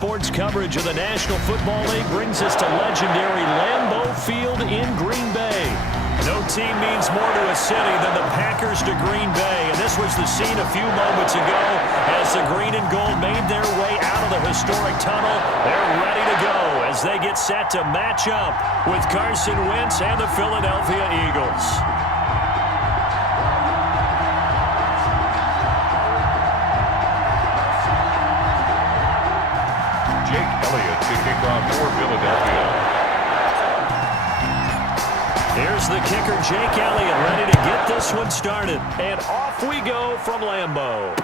Sports coverage of the National Football League brings us to legendary Lambeau Field in Green Bay. No team means more to a city than the Packers to Green Bay, and this was the scene a few moments ago as the green and gold made their way out of the historic tunnel. They're ready to go as they get set to match up with Carson Wentz and the Philadelphia Eagles. Kick off for Philadelphia. Here's the kicker, Jake Elliott, ready to get this one started. And off we go from Lambeau.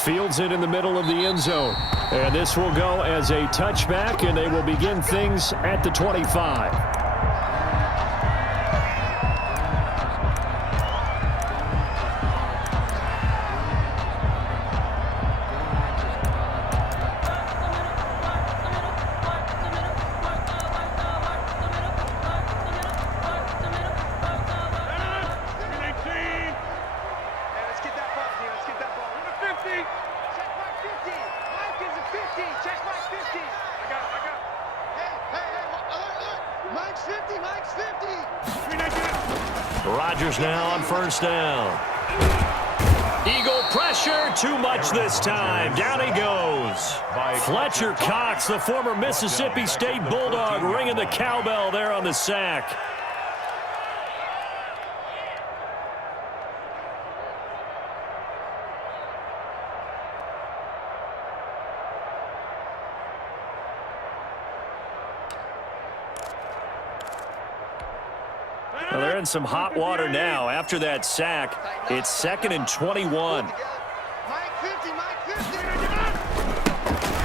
Fields it in the middle of the end zone. And this will go as a touchback, and they will begin things at the 25. Rodgers now on first down. Eagle pressure, too much this time. Down he goes. Fletcher Cox, the former Mississippi State Bulldog, ringing the cowbell there on the sack. Well, they're in some hot water now. After that sack, it's 2nd and 21.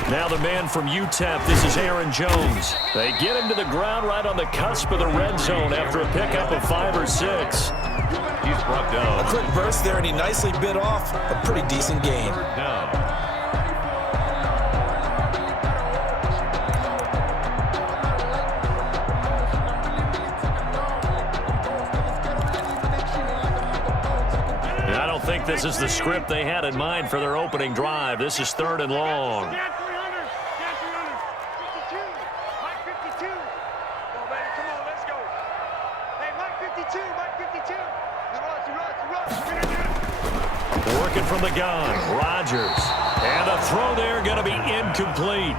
Now the man from UTEP, this is Aaron Jones. They get him to the ground right on the cusp of the red zone after a pickup of 5 or 6. He's brought down. A quick burst there, and he nicely bit off a pretty decent gain. Down. I think this is the script they had in mind for their opening drive. This is 3rd and long. Working from the gun, Rodgers. And a throw there going to be incomplete.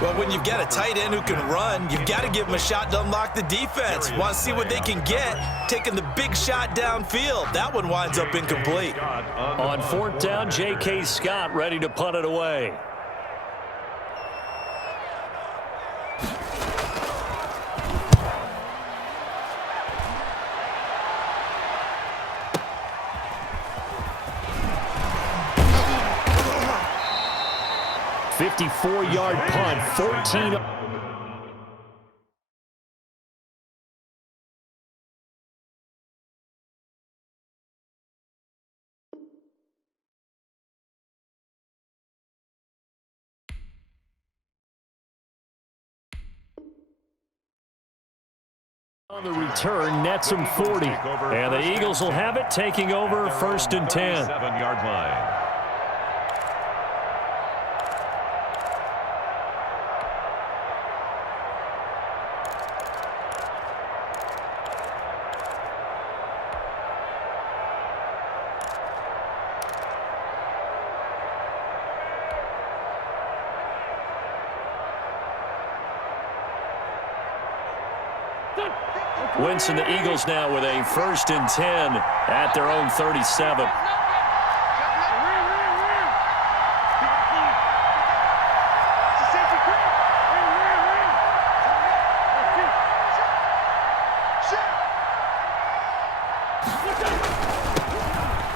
But when you've got a tight end who can run, you've got to give him a shot to unlock the defense. Want to see what they can get, taking the big shot downfield. That one winds up incomplete. On 4th down, J.K. Scott ready to punt it away. .54-yard punt, 14. On the return, nets him 40. And the Eagles will have it, taking over 1st and 10. 7-yard line. Wentz and the Eagles now with a 1st and 10 at their own 37.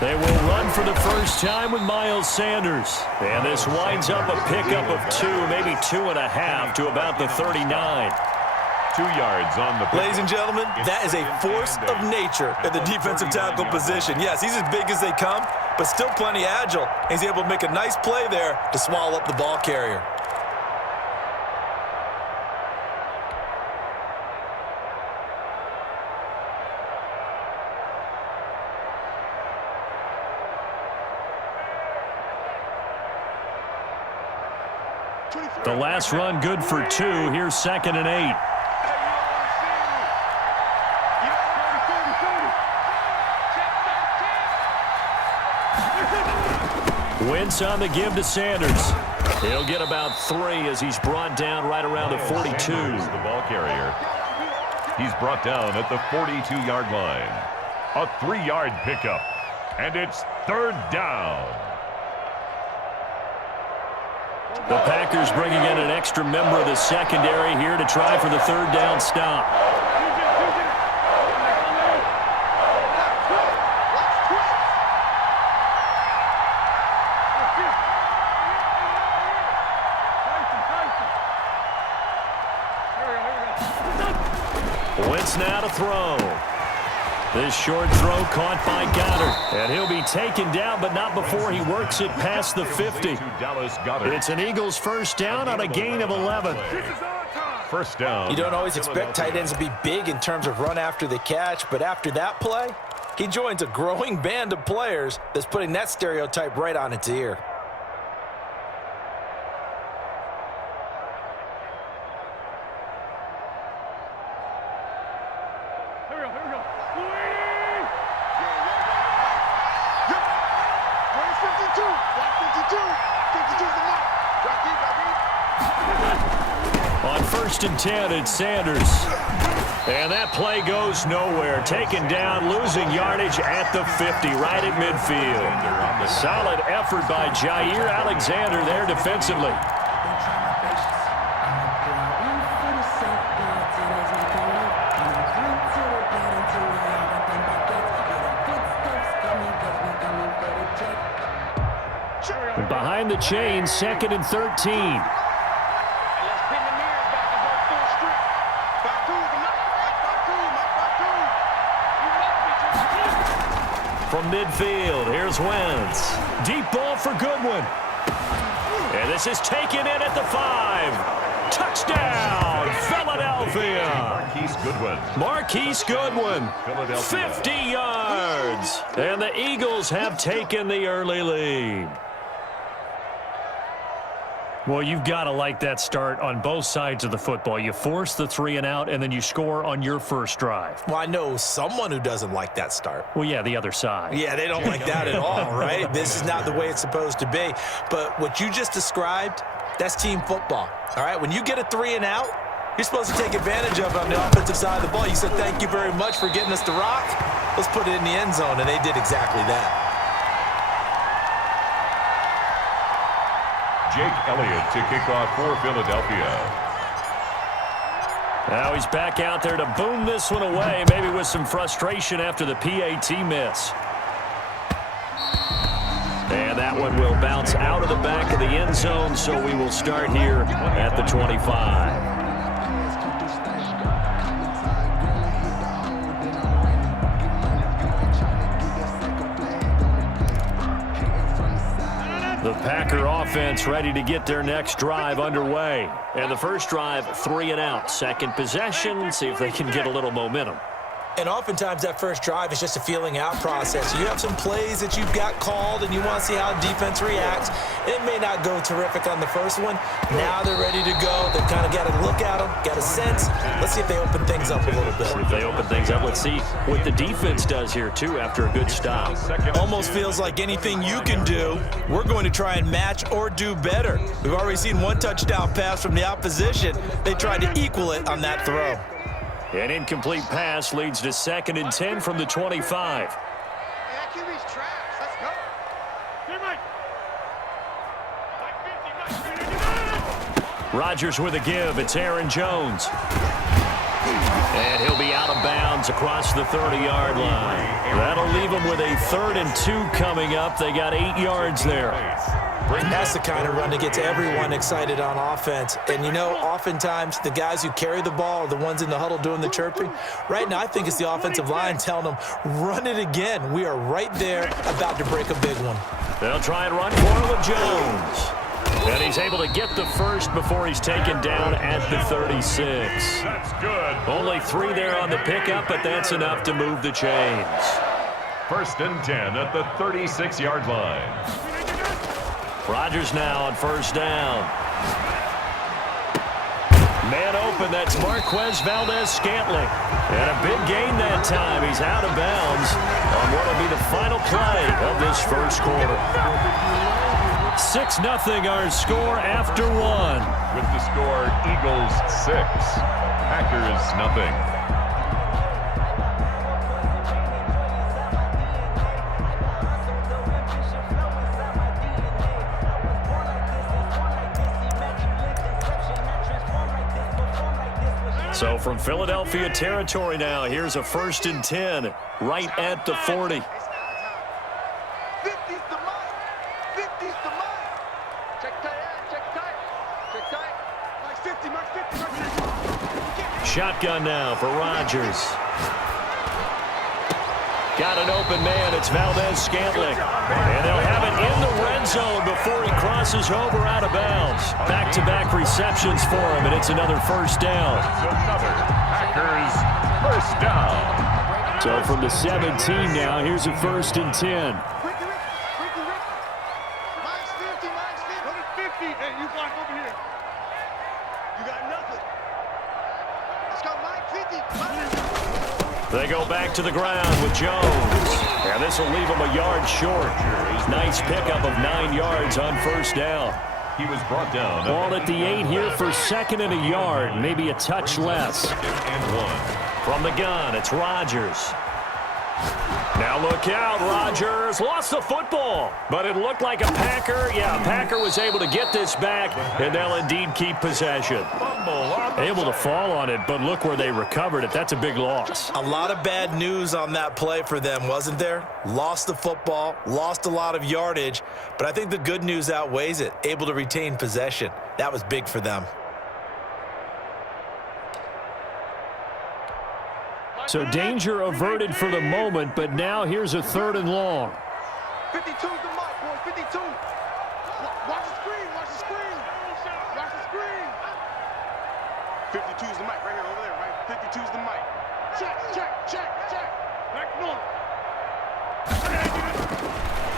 They will run for the first time with Miles Sanders. And this winds up a pickup of 2, maybe 2.5 to about the 39. 2 yards on the play. Ladies and gentlemen, that is a force of nature at the defensive tackle position. Yes, he's as big as they come, but still plenty agile. He's able to make a nice play there to swallow up the ball carrier. The last run good for 2. Here's 2nd and 8. Wentz on the give to Sanders. He'll get about 3 as he's brought down right around the 42. The ball carrier. He's brought down at the 42-yard line. A 3-yard pickup. And it's 3rd down. The Packers bringing in an extra member of the secondary here to try for the 3rd down stop. Wentz now to throw. This short throw caught by Goddard. And he'll be taken down, but not before he works it past the 50. It's an Eagles 1st down on a gain of 11. 1st down. You don't always expect tight ends to be big in terms of run after the catch, but after that play, he joins a growing band of players that's putting that stereotype right on its ear. On 1st and 10, it's Sanders. And that play goes nowhere. Taken down, losing yardage at the 50, right at midfield. Solid effort by Jair Alexander there defensively. Behind the chains, 2nd and 13. From midfield, here's Wentz. Deep ball for Goodwin. And this is taken in at the 5. Touchdown, Philadelphia. Marquise Goodwin. 50 yards. And the Eagles have taken the early lead. Well, you've got to like that start on both sides of the football. You force the 3 and out, and then you score on your first drive. Well, I know someone who doesn't like that start. Well, yeah, the other side. Yeah, they don't like that at all, right? This is not the way it's supposed to be. But what you just described, that's team football, all right? When you get a 3 and out, you're supposed to take advantage of it on the offensive side of the ball. You said, thank you very much for getting us the rock. Let's put it in the end zone, and they did exactly that. Jake Elliott to kick off for Philadelphia. Now he's back out there to boom this one away, maybe with some frustration after the PAT miss. And that one will bounce out of the back of the end zone, so we will start here at the 25. The Packer offense ready to get their next drive underway. And the first drive, 3 and out. Second possession, see if they can get a little momentum. And oftentimes that first drive is just a feeling out process. You have some plays that you've got called and you want to see how defense reacts. It may not go terrific on the first one. Now they're ready to go. They've kind of got to look at them, got a sense. Let's see if they open things up a little bit. If they open things up, let's see what the defense does here, too, after a good stop. Almost feels like anything you can do, we're going to try and match or do better. We've already seen one touchdown pass from the opposition. They tried to equal it on that throw. An incomplete pass leads to 2nd and 10 from the 25. Rodgers with a give. It's Aaron Jones. And he'll be out of bounds across the 30-yard line. That'll leave him with a 3rd and 2 coming up. They got 8 yards there. And that's the kind of run that gets everyone excited on offense. And, you know, oftentimes the guys who carry the ball are the ones in the huddle doing the chirping. Right now, I think it's the offensive line telling them, run it again. We are right there about to break a big one. They'll try and run for it with Jones. And he's able to get the first before he's taken down at the 36. That's good. Only 3 there on the pickup, but that's enough to move the chains. 1st and 10 at the 36-yard line. Rodgers now on 1st down. Man open, that's Marquez Valdez-Scantling. And a big gain that time. He's out of bounds on what will be the final play of this first quarter. 6-0 our score after one. With the score, Eagles 6, Packers nothing. So from Philadelphia territory now, here's a 1st and 10 right at the 40. Shotgun now for Rodgers. Got an open man. It's Valdez-Scantling. And they'll have it in the red zone before he crosses over out of bounds. Back-to-back receptions for him, and it's another first down. Another Packers first down. So from the 17 now, here's a 1st and 10. They go back to the ground with Jones. And this will leave him a yard short. Nice pickup of 9 yards on first down. He was brought down. Ball at the 8 here for 2nd and a yard. Maybe a touch less. 2nd and 1. From the gun, it's Rodgers. Now look out, Rodgers lost the football, but it looked like a Packer. Yeah, a Packer was able to get this back, and they'll indeed keep possession. Able to fall on it, but look where they recovered it. That's a big loss. A lot of bad news on that play for them, wasn't there? Lost the football, lost a lot of yardage, but I think the good news outweighs it. Able to retain possession. That was big for them. So danger averted for the moment, but now here's a 3rd and long. 52's the mic, boys, 52. Watch the screen, watch the screen. Watch the screen. 52's the mic, right here, over there, right? 52's the mic. Check. Back north.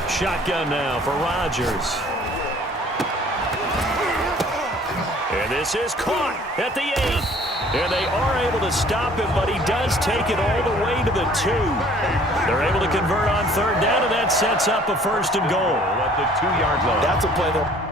Shotgun now for Rodgers. And this is caught at the 8. And they are able to stop him, but he does take it all the way to the 2. They're able to convert on 3rd down, and that sets up a 1st and goal. At the 2-yard line. That's a play that...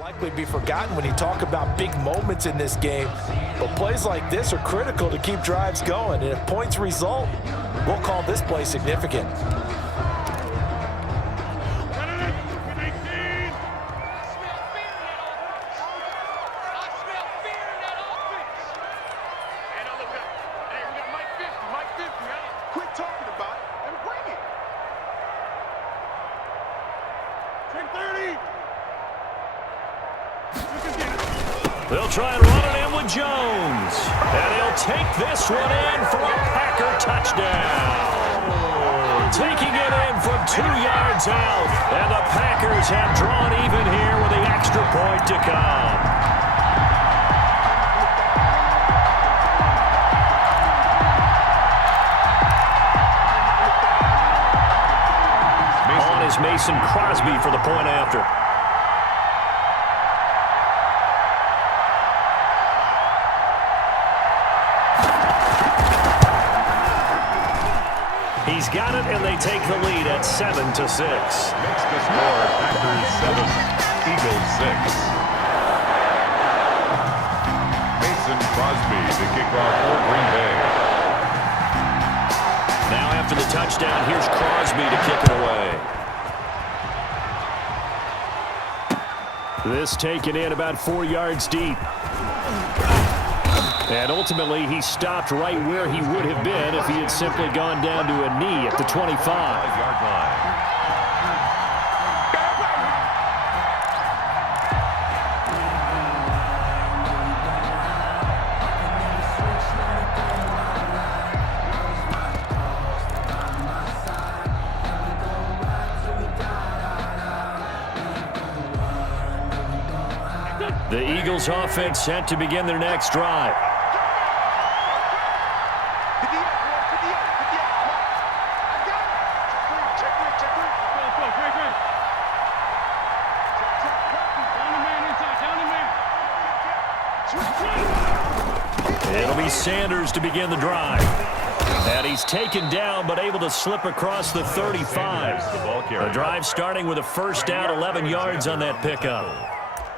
likely be forgotten when you talk about big moments in this game. But plays like this are critical to keep drives going. And if points result, we'll call this play significant. Quit talking about it and bring it. 10-30. They'll try and run it in with Jones. And he'll take this one in for a Packer touchdown. Taking it in from 2 yards out. And the Packers have drawn even here with the extra point to come. On is Mason Crosby for the point after. He's got it, and they take the lead at 7-6. Makes the score Packers 7, Eagles 6. Mason Crosby to kick off for Green Bay. Now after the touchdown, here's Crosby to kick it away. This taken in about 4 yards deep. And ultimately, he stopped right where he would have been if he had simply gone down to a knee at the 25. 5-yard line. The Eagles offense set to begin their next drive. It'll be Sanders to begin the drive. And he's taken down but able to slip across the 35. The drive starting with a first down, 11 yards on that pickup.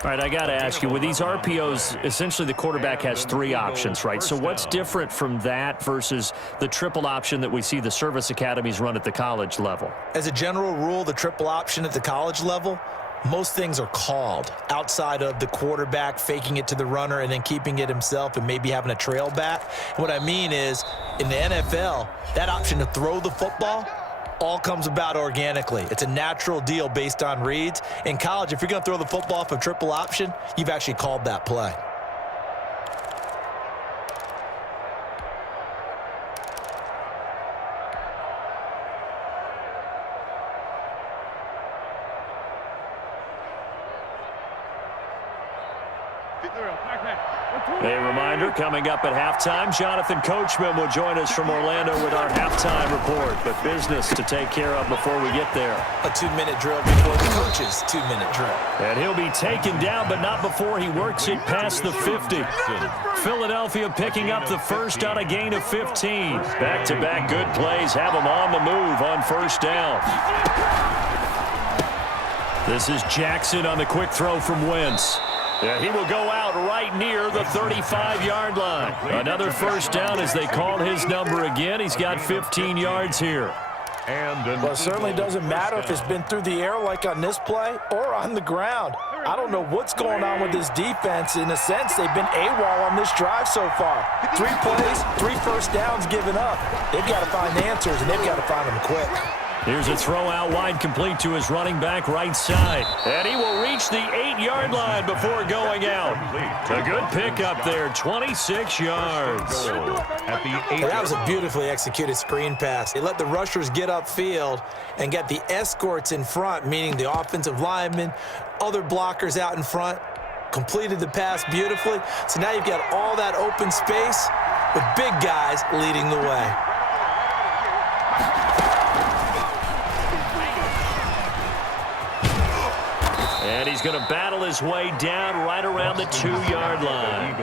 All right, I got to ask you, with these RPOs, essentially the quarterback has 3 options, right? So what's different from that versus the triple option that we see the service academies run at the college level? As a general rule, the triple option at the college level, most things are called outside of the quarterback faking it to the runner and then keeping it himself and maybe having a trail back. What I mean is, in the NFL, that option to throw the football all comes about organically. It's a natural deal based on reads. In college, if you're going to throw the football off a triple option, you've actually called that play. A reminder, coming up at halftime, Jonathan Coachman will join us from Orlando with our halftime report. But business to take care of before we get there. A 2-minute drill before the coach's 2-minute drill. And he'll be taken down, but not before he works it past the 50. Philadelphia picking up the first on a gain of 15. Back-to-back good plays have them on the move on first down. This is Jackson on the quick throw from Wentz. Yeah, he will go out right near the 35-yard line. Another first down as they call his number again. He's got 15 yards here. Well, it certainly doesn't matter if it's been through the air like on this play or on the ground. I don't know what's going on with this defense. In a sense, they've been AWOL on this drive so far. 3 plays, 3 first downs given up. They've got to find answers, and they've got to find them quick. Here's a throw out wide complete to his running back right side. And he will reach the 8-yard line before going out. A good pickup there, 26 yards. That was a beautifully executed screen pass. They let the rushers get upfield and get the escorts in front, meaning the offensive linemen, other blockers out in front, completed the pass beautifully. So now you've got all that open space with big guys leading the way. And he's going to battle his way down right around the 2-yard line.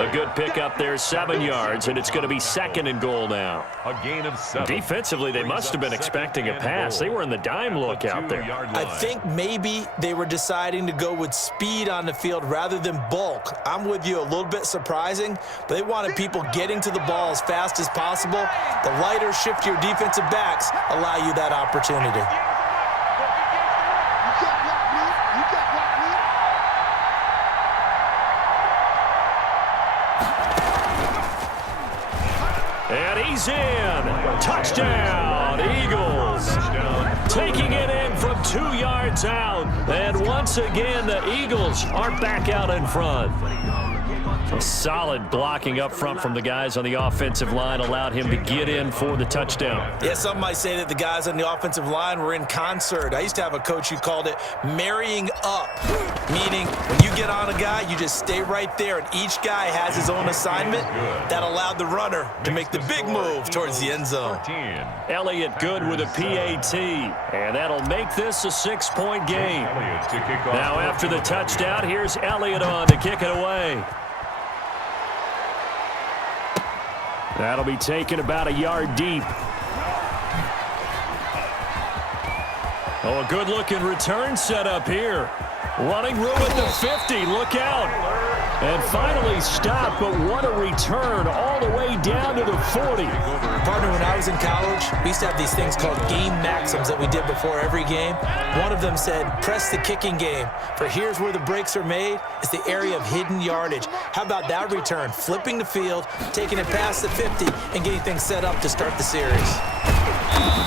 A good pickup there, 7 yards, and it's going to be 2nd and goal now. A gain of 7. Defensively, they must have been expecting a pass. They were in the dime look out there. I think maybe they were deciding to go with speed on the field rather than bulk. I'm with you, a little bit surprising, but they wanted people getting to the ball as fast as possible. The lighter, shiftier defensive backs allow you that opportunity. And he's in. Touchdown, Eagles. Taking it in from 2 yards out. And once again, the Eagles are back out in front. A solid blocking up front from the guys on the offensive line allowed him to get in for the touchdown. Yeah, some might say that the guys on the offensive line were in concert. I used to have a coach who called it marrying up, meaning when you get on a guy, you just stay right there, and each guy has his own assignment. That allowed the runner to make the big move towards the end zone. Elliott good with a PAT, and that'll make this a 6-point game. Now after the touchdown, here's Elliott on to kick it away. That'll be taken about a yard deep. Oh, a good-looking return set up here. Running room at the 50. Look out. And finally stopped, but what a return all the way down to the 40. Partner, when I was in college, we used to have these things called game maxims that we did before every game. One of them said, press the kicking game, for here's where the breaks are made. It's the area of hidden yardage. How about that return? Flipping the field, taking it past the 50, and getting things set up to start the series.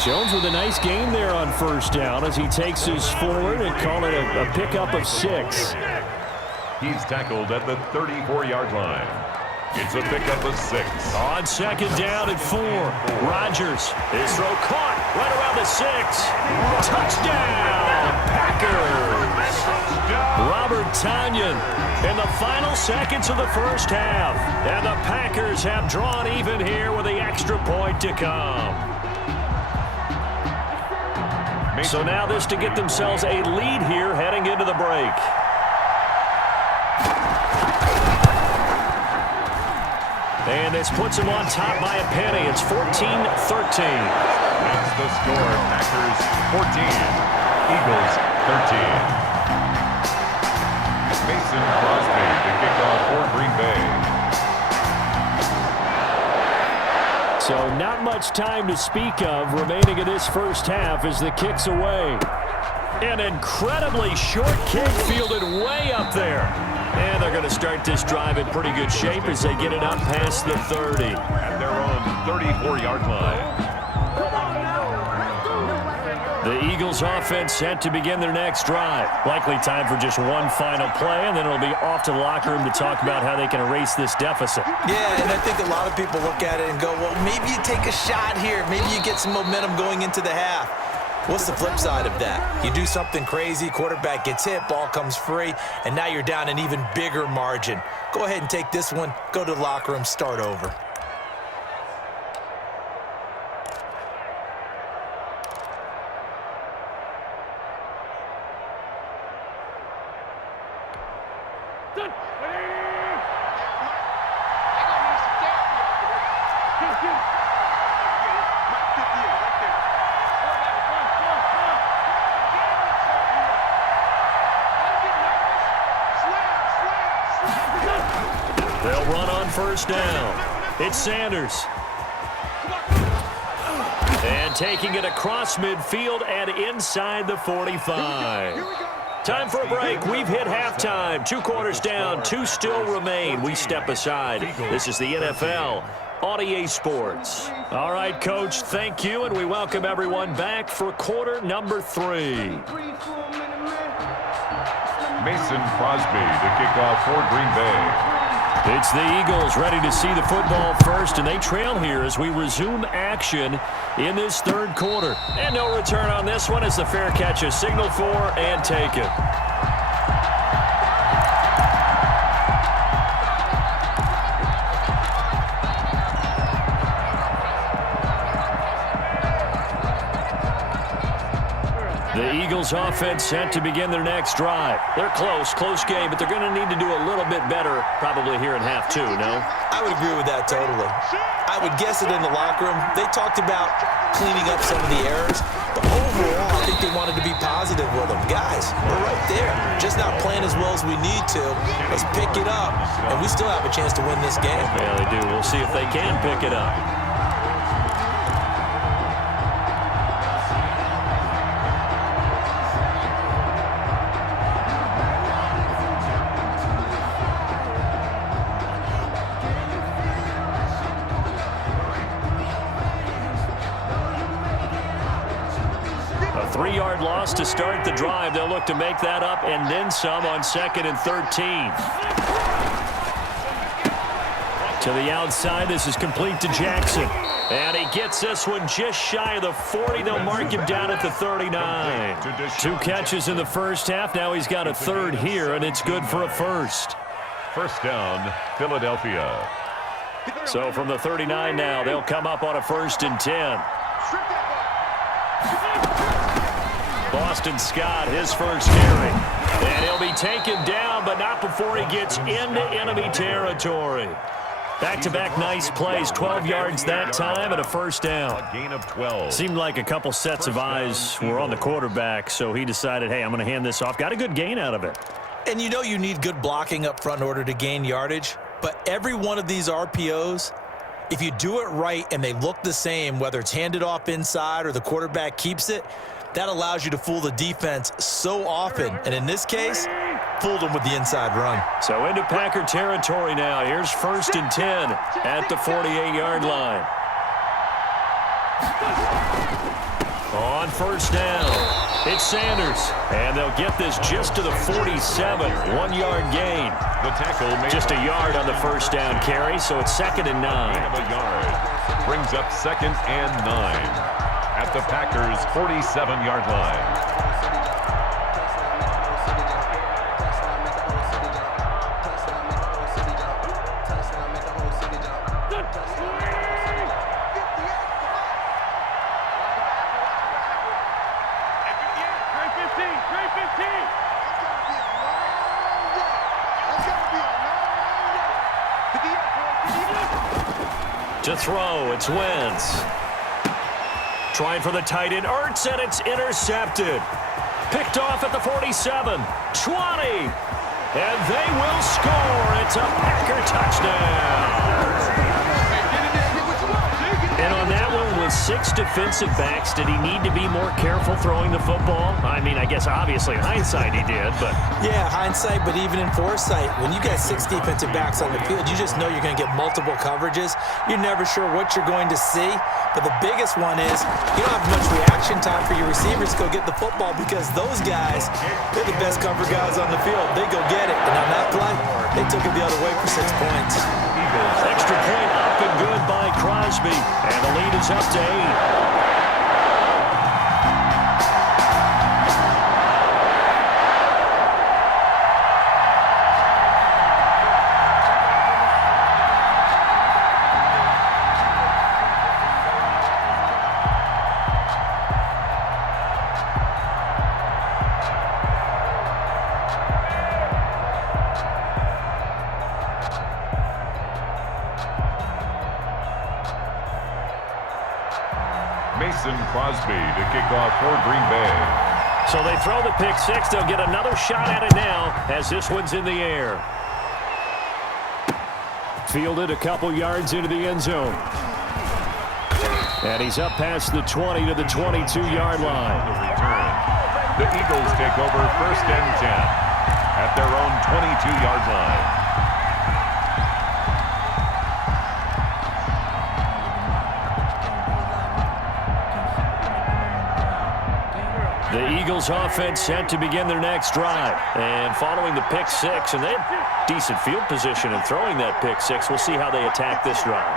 Jones with a nice gain there on first down as he takes his forward and call it a pickup of 6. He's tackled at the 34-yard line. It's a pickup of 6. On 2nd down and 4. Rodgers, his throw caught right around the 6. Touchdown, Packers. Robert Tonyan in the final seconds of the first half. And the Packers have drawn even here with the extra point to come. So now this to get themselves a lead here heading into the break. And this puts them on top by a penny. It's 14-13. That's the score. Packers 14, Eagles 13. Mason Crosby to kick off for Green Bay. So not much time to speak of remaining in this first half as the kick's away. An incredibly short kick fielded way up there. And they're going to start this drive in pretty good shape as they get it up past the 30. At their own 34-yard line. The Eagles offense set to begin their next drive. Likely time for just one final play, and then it'll be off to the locker room to talk about how they can erase this deficit. Yeah, and I think a lot of people look at it and go, well, maybe you take a shot here. Maybe you get some momentum going into the half. What's the flip side of that? You do something crazy, quarterback gets hit, ball comes free, and now you're down an even bigger margin. Go ahead and take this one, go to the locker room, start over. They'll run on first down. It's Sanders. And taking it across midfield and inside the 45. Time for a break. We've hit halftime. 2 quarters down, 2 still remain. We step aside. This is the NFL on EA Sports. All right, Coach, thank you, and we welcome everyone back for quarter number 3. Mason Crosby to kick off for Green Bay. It's the Eagles ready to see the football first, and they trail here as we resume action in this third quarter. And no return on this one as the fair catch is signaled for and taken. The Eagles offense set to begin their next drive. They're close game, but they're going to need to do a little bit better probably here in half 2, no? I would agree with that totally. I would guess it in the locker room. They talked about cleaning up some of the errors, but overall, I think they wanted to be positive with them. Guys, we're right there. Just not playing as well as we need to. Let's pick it up, and we still have a chance to win this game. Yeah, they do. We'll see if they can pick it up. A 3-yard loss to start the drive. They'll look to make that up and then some on 2nd and 13. To the outside, this is complete to Jackson. And he gets this one just shy of the 40. They'll mark him down at the 39. 2 catches in the first half. Now he's got a 3rd here, and it's good for a first. First down, Philadelphia. So from the 39 now, they'll come up on a 1st and 10. Boston Scott, his first carry. And he'll be taken down, but not before he gets into enemy territory. Back-to-back nice plays, 12 yards that time and a first down. A gain of 12. Seemed like a couple sets of eyes were on the quarterback, so he decided, hey, I'm going to hand this off. Got a good gain out of it. And you know you need good blocking up front in order to gain yardage, but every one of these RPOs, if you do it right and they look the same, whether it's handed off inside or the quarterback keeps it, that allows you to fool the defense so often. And in this case, fooled them with the inside run. So into Packer territory now. Here's 1st and 10 at the 48-yard line. On first down, it's Sanders. And they'll get this just to the 47. 1-yard gain. The tackle made just a yard on the first down carry, so it's 2nd and 9. a yard. Brings up 2nd and 9. At the Packers' 47-yard line. To throw, it's Wentz. Trying for the tight end, Ertz, and it's intercepted. Picked off at the 47, 20. And they will score. It's a Packer touchdown. And on that one, with 6 defensive backs, did he need to be more careful throwing the football? I mean, I guess obviously in hindsight he did, but... Yeah, hindsight, but even in foresight, when you got 6 defensive backs on the field, you just know you're going to get multiple coverages. You're never sure what you're going to see. But the biggest one is you don't have much reaction time for your receivers to go get the football because those guys, they're the best cover guys on the field. They go get it. And on that play, they took it the other way for 6 points. Extra point up and good by Crosby. And the lead is up to 8. Crosby to kick off for Green Bay. So they throw the pick 6. They'll get another shot at it now as this one's in the air. Fielded a couple yards into the end zone. And he's up past the 20 to the 22-yard line. The return. The Eagles take over 1st and 10 at their own 22-yard line. The Eagles offense set to begin their next drive. And following the pick 6, and they have decent field position in throwing that pick 6. We'll see how they attack this drive.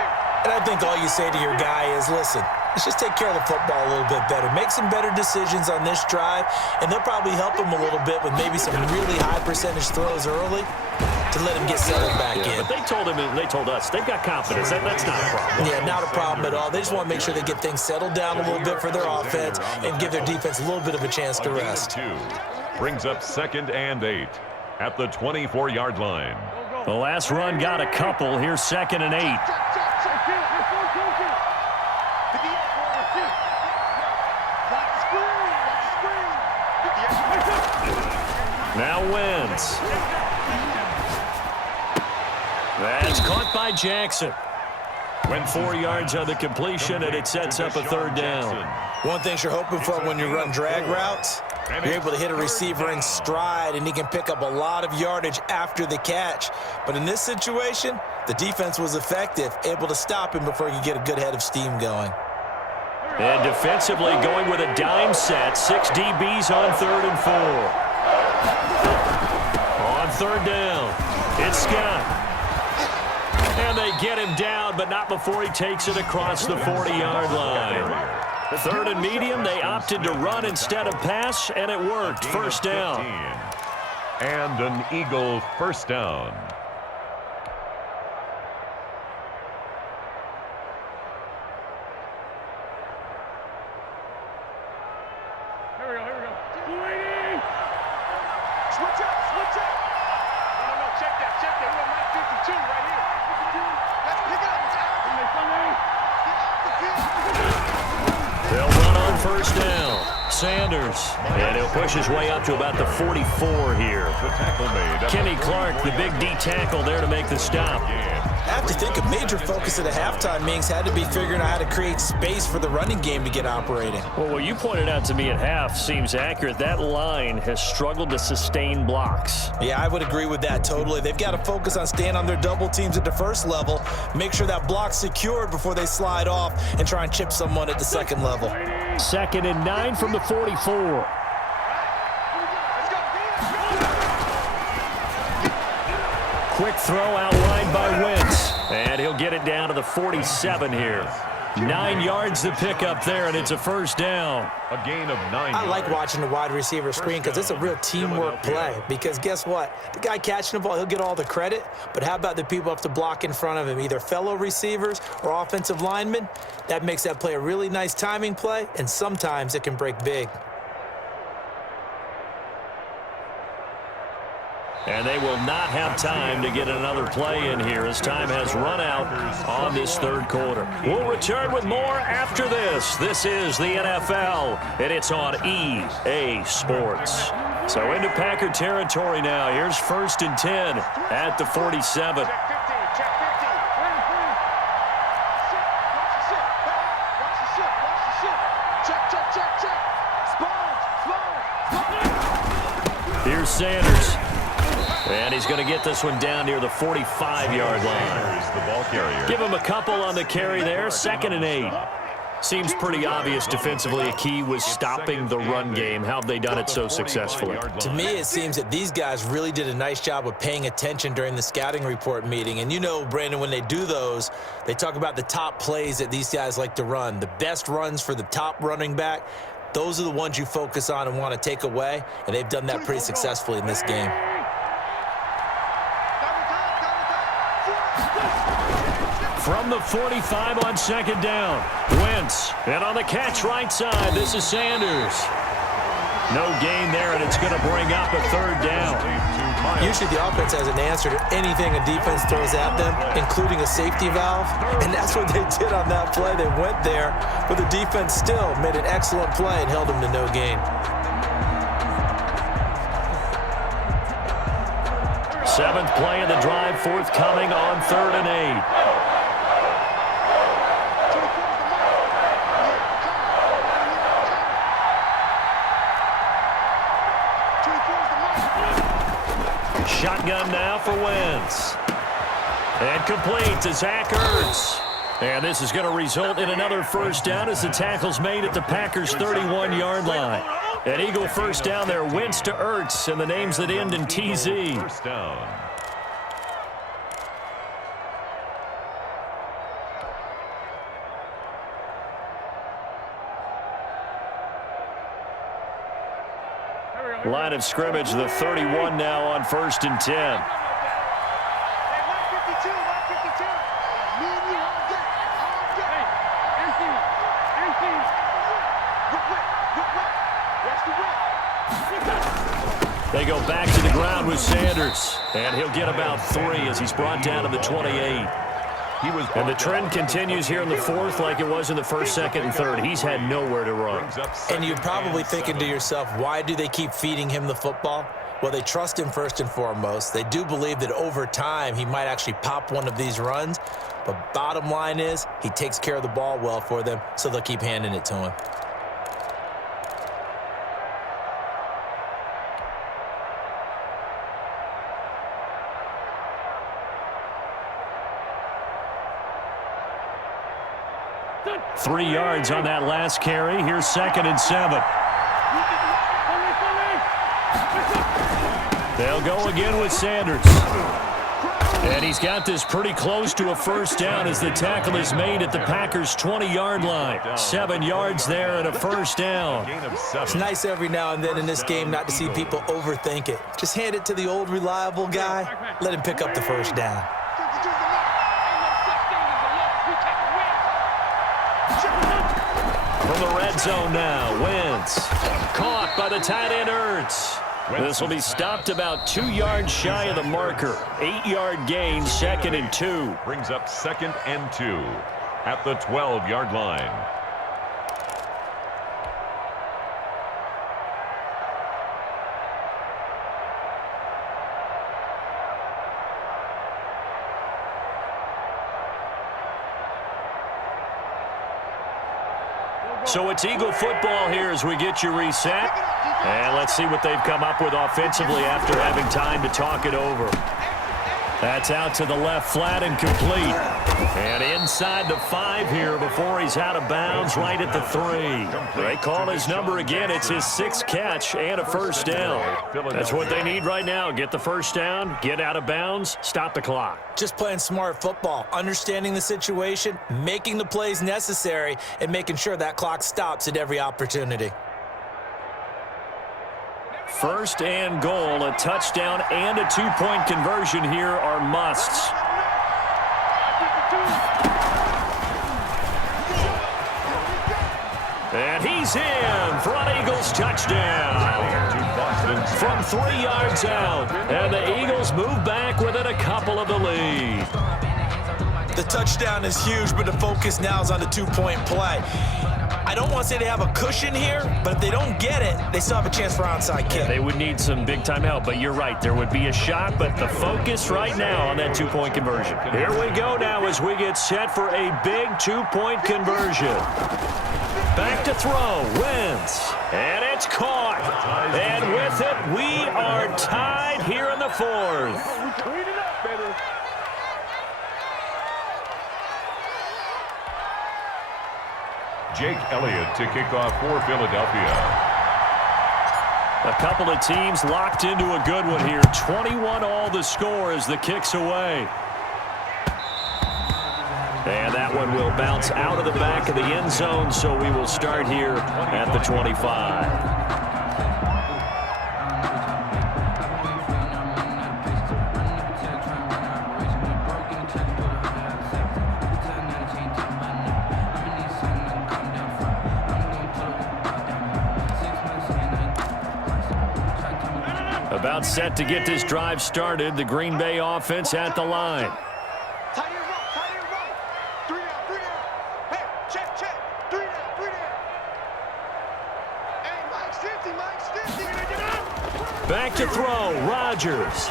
And I think all you say to your guy is, listen, let's just take care of the football a little bit better. Make some better decisions on this drive, and they'll probably help him a little bit with maybe some really high percentage throws early to let him get settled back in. But they told him, and they told us, they've got confidence. That's not a problem. Yeah, not a problem at all. They just want to make sure they get things settled down a little bit for their offense and give their defense a little bit of a chance to rest. 2 brings up 2nd and 8 at the 24-yard line. The last run got a couple. Here's 2nd and 8. Now Wentz. That's caught by Jackson. Went 4 yards on the completion, and it sets up a 3rd down. One thing you're hoping for when you run drag routes, you're able to hit a receiver in stride, and he can pick up a lot of yardage after the catch. But in this situation, the defense was effective, able to stop him before he could get a good head of steam going. And defensively going with a dime set, 6 DBs on 3rd and 4. On 3rd down, it's Scott. And they get him down, but not before he takes it across the 40-yard line. 3rd and medium, they opted to run instead of pass, and it worked. 1st down. And an Eagle 1st down. They'll run on 1st down. Sanders. And he'll push his way up to about the 44 here. The tackle made. Kenny Clark, the big D tackle there to make the stop. I have to think a major focus at the halftime meetings had to be figuring out how to create space for the running game to get operating. Well, what you pointed out to me at half seems accurate. That line has struggled to sustain blocks. Yeah, I would agree with that totally. They've got to focus on staying on their double teams at the 1st level, make sure that block's secured before they slide off and try and chip someone at the 2nd level. 2nd and 9 from the 44. Quick throw outlined by Wentz. And he'll get it down to the 47 here. 9 yards to pick up there, and it's a first down. A gain of 9 I like yards. watching the wide receiver screen because it's a real teamwork play. Because guess what? The guy catching the ball, he'll get all the credit. But how about the people up to block in front of him, either fellow receivers or offensive linemen? That makes that play a really nice timing play, and sometimes it can break big. And they will not have time to get another play in here as time has run out on this third quarter. We'll return with more after this. This is the NFL, and it's on EA Sports. So into Packer territory now. Here's 1st and 10 at the 47. Check 50, check 50. Watch the ship, watch the ship. Check, check, check, check. Sponge. Here's Sanders. And he's going to get this one down near the 45-yard line. The ball carrier. Give him a couple on the carry there. 2nd and 8. Seems pretty obvious defensively a key was stopping the run game. How have they done it so successfully? To me, it seems that these guys really did a nice job of paying attention during the scouting report meeting. And you know, Brandon, when they do those, they talk about the top plays that these guys like to run. The best runs for the top running back, those are the ones you focus on and want to take away. And they've done that pretty successfully in this game. From the 45 on 2nd down. Wentz. And on the catch right side, this is Sanders. No gain there, and it's going to bring up a 3rd down. Usually the offense has an answer to anything a defense throws at them, including a safety valve. And that's what they did on that play. They went there, but the defense still made an excellent play and held them to no gain. 7th play of the drive, forthcoming on 3rd and 8. Shotgun now for Wentz. And complete to Zach Ertz. And this is going to result in another first down as the tackle's made at the Packers' 31-yard line. An Eagle first down there, Wentz to Ertz, and the names that end in TZ. First down. Line of scrimmage, the 31 now on 1st and 10. Hey, 152, 152. Me and you all day, all day. Empty. Whip. Watch the whip. They go back to the ground with Sanders, and he'll get about 3 as he's brought down to the 28. And the trend continues here in the 4th like it was in the 1st, 2nd, and 3rd. He's had nowhere to run. And you're probably thinking to yourself, why do they keep feeding him the football? Well, they trust him first and foremost. They do believe that over time he might actually pop one of these runs. But bottom line is he takes care of the ball well for them, so they'll keep handing it to him. Three yards on that last carry. Here's 2nd and 7. They'll go again with Sanders. And he's got this pretty close to a first down as the tackle is made at the Packers' 20-yard line. 7 yards there and a first down. It's nice every now and then in this game not to see people overthink it. Just hand it to the old reliable guy. Let him pick up the first down. From the red zone now, Wentz. Caught by the tight end Ertz. This will be stopped about 2 yards shy of the marker. 8-yard gain, 2nd and 2. Brings up 2nd and 2 at the 12-yard line. So it's Eagle football here as we get you reset. And let's see what they've come up with offensively after having time to talk it over. That's out to the left, flat and complete. And inside the 5 here before he's out of bounds right at the 3. They call his number again. It's his 6th catch and a first down. That's what they need right now. Get the first down, get out of bounds, stop the clock. Just playing smart football, understanding the situation, making the plays necessary, and making sure that clock stops at every opportunity. First and goal, a touchdown and a 2-point conversion here are musts. And he's in for an Eagles touchdown from 3 yards out. And the Eagles move back within a couple of the lead. The touchdown is huge, but the focus now is on the 2-point play. I don't want to say they have a cushion here, but if they don't get it, they still have a chance for onside kick. They would need some big-time help, but you're right. There would be a shot, but the focus right now on that 2-point conversion. Here we go now as we get set for a big 2-point conversion. Back to throw, Wentz, and it's caught. And with it, we are tied here in the 4th. Clean it up, baby. Jake Elliott to kick off for Philadelphia. A couple of teams locked into a good one here. 21 all the score as the kick's away. And that one will bounce out of the back of the end zone, so we will start here at the 25. About set to get this drive started. The Green Bay offense at the line. Tight end right. 3 down. Hey, check. 3 down. Hey, Mike's 50. Back to throw, Rodgers.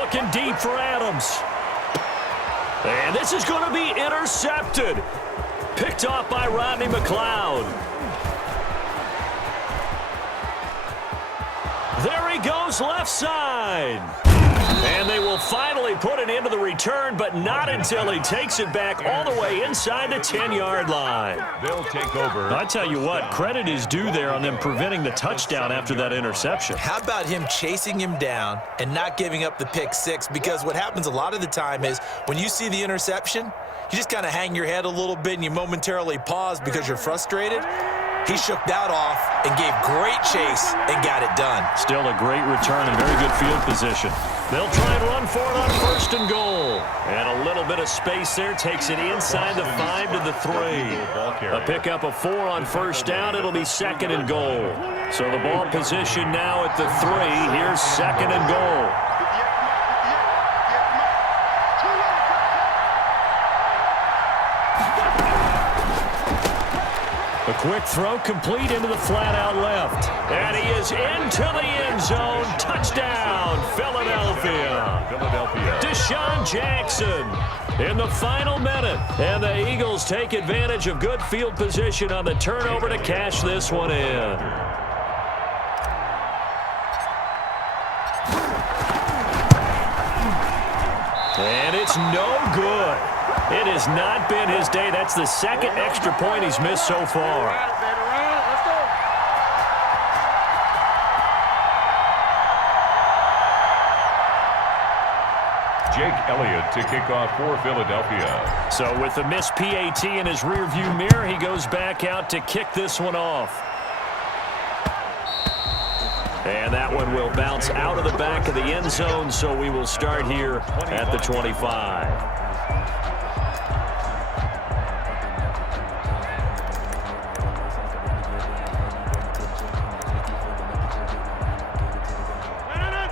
Looking deep for Adams. And this is going to be intercepted. Picked off by Rodney McLeod. There he goes, left side. And they will finally put it into the return, but not until he takes it back all the way inside the 10-yard line. They'll take over. I tell you what, credit is due there on them preventing the touchdown after that interception. How about him chasing him down and not giving up the pick 6? Because what happens a lot of the time is when you see the interception, you just kind of hang your head a little bit and you momentarily pause because you're frustrated. He shook that off and gave great chase and got it done. Still a great return and very good field position. They'll try and run for it on first and goal. And a little bit of space there takes it inside the 5 to the 3. A pickup of 4 on first down. It'll be second and goal. So the ball position now at the 3. Here's second and goal. A quick throw complete into the flat out left. And he is into the end zone. Touchdown, Philadelphia. Deshaun Jackson in the final minute. And the Eagles take advantage of good field position on the turnover to cash this one in. And it's no good. It has not been his day. That's the second extra point he's missed so far. Jake Elliott to kick off for Philadelphia. So with the missed PAT in his rearview mirror, he goes back out to kick this one off. And that one will bounce out of the back of the end zone, so we will start here at the 25.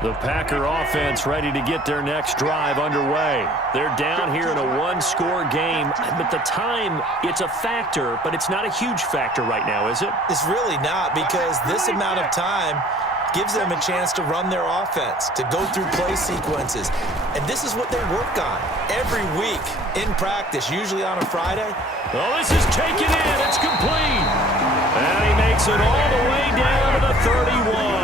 The Packer offense ready to get their next drive underway. They're down here in a one-score game, but the time, it's a factor, but it's not a huge factor right now, is it? It's really not, because this amount of time gives them a chance to run their offense, to go through play sequences. And this is what they work on every week in practice, usually on a Friday. Oh, this is taken in. It's complete. And he makes it all the way down to the 31.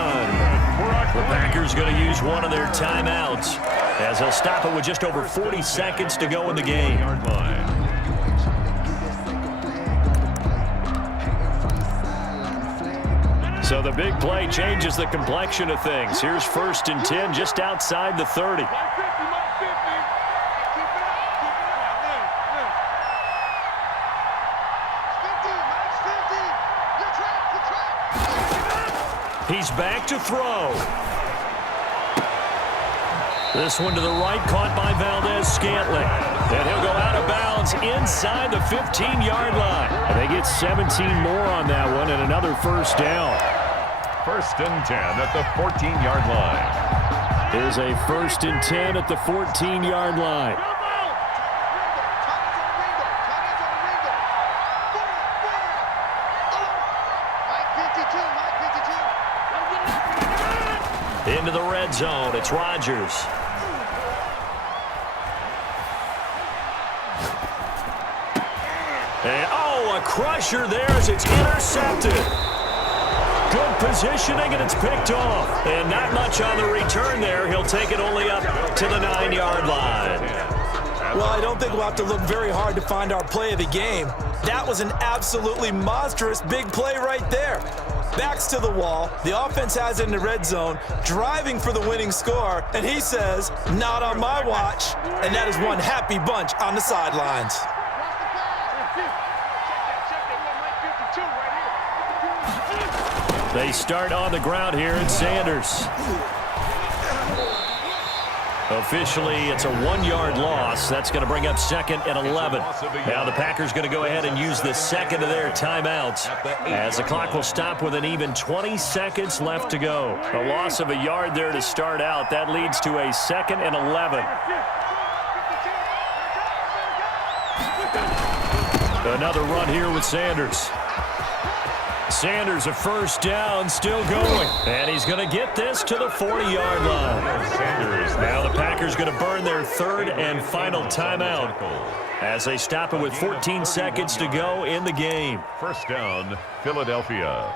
The Packers going to use one of their timeouts as they'll stop it with just over 40 seconds to go in the game. So the big play changes the complexion of things. Here's 1st and 10 just outside the 30. He's back to throw. This one to the right, caught by Valdez-Scantling. And he'll go out of bounds inside the 15-yard line. And they get 17 more on that one and another 1st down. 1st and 10 at the 14-yard line. Here's a 1st and 10 at the 14-yard line. Into the red zone, it's Rodgers. And, a crusher there as it's intercepted. Good positioning, and it's picked off. And not much on the return there. He'll take it only up to the 9-yard line. Well, I don't think we'll have to look very hard to find our play of the game. That was an absolutely monstrous big play right there. Backs to the wall, the offense has it in the red zone, driving for the winning score, and he says, not on my watch, and that is one happy bunch on the sidelines. They start on the ground here at Sanders. Officially, it's a 1-yard loss. That's going to bring up 2nd and 11. Now the Packers going to go ahead and use the second of their timeouts as the clock will stop with an even 20 seconds left to go. A loss of a yard there to start out. That leads to a 2nd and 11. Another run here with Sanders. Sanders a 1st down, still going. And he's going to get this to the 40-yard line. Sanders. Now the Packers going to burn their 3rd and final timeout as they stop it with 14 seconds to go in the game. 1st down, Philadelphia.